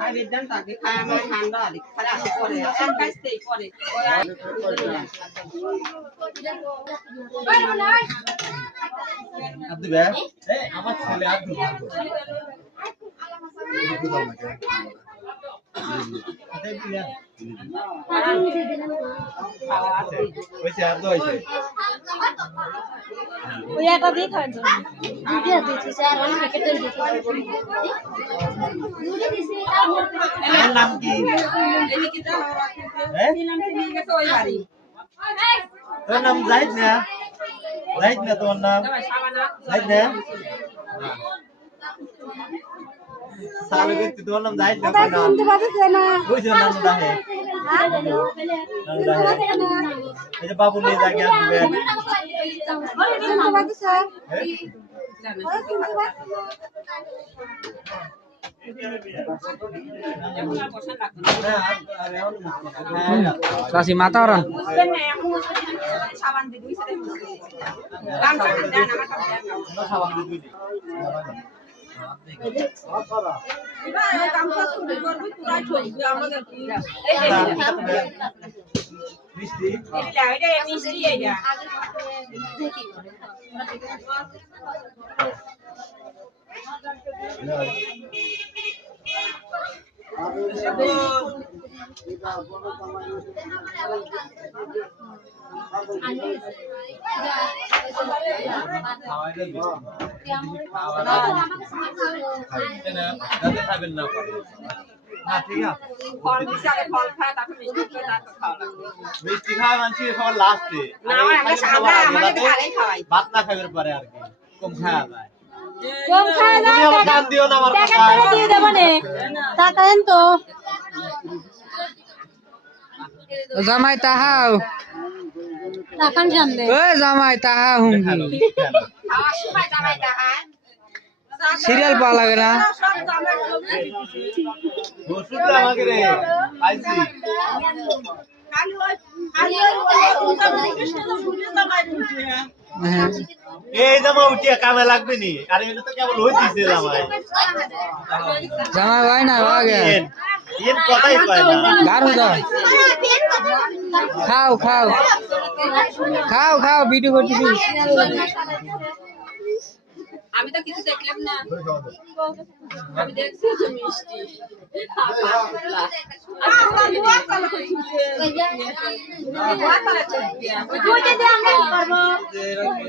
আগে দেন তাকে খায় আমার ঠান্ডা আর খারাপ আসে পরে এক কাজতেই পরে আব্দু ভাই এই আমার ছেলে আব্দু ওইছে আব্দু হইছে ওই একটা দিয়ে খাওয়ার জন্য দুটো দিয়েছি স্যার অনেক প্যাকেট দিয়েছি এর নাম কি এদিকে দাও হ্যাঁ দিলাম থেকে গেছে ওই বাড়ি তোর নাম জাহিদ না তোমার নাম জাহিদ না সালে গেছি তোমার নাম জাহিদ না না শুনতে পাচ্ছ না বুঝছো নাম দাহে এই যে বাবু নিয়ে যা গিয়া দিবে শুনতে পাচ্ছ স্যার Kasih mata orang. সাবান দিয়ে দুই সাইডে গামছা দেন আমার কাছে গামছা শুরু করবি পুরাই ঠকবি আমাদের কি মিষ্টি এটা মিষ্টি এটা খাবেন না ঠিক আছে ফল মিশালে ফল খায় তারপর মিষ্টি করে তারপর খাওয়া লাগবে মিষ্টি খাওয়া মানছি খাওয়া লাস্টে না আমরা খালাই খাওয়াই ভাত না খাইবার পরে আর কি কম খাওয়া যায় কম খায় না তুমি আমার দাম দিও না আমার টাকা কথা করে দিয়ে দেব নে টাকা দেন তো Zamai tahau. টাকা জানলে Oi zamai tahau hungi. খাওয়ার সময় জামাই দেখায় Serial pa lage na. সব জামাই ওষুধ আমাকে রে আইছি এই জামা উঠিয়া কামে লাগবে নি আরে এটা তো কেবল হইতিছে জামাই Zamai wai na wage. এর কথাই কয় না Garu da. Khao khao. Khao khao video করতেছি। আমি তো কিছু দেখলাম না আমি দেখছি যে মিষ্টি আচ্ছা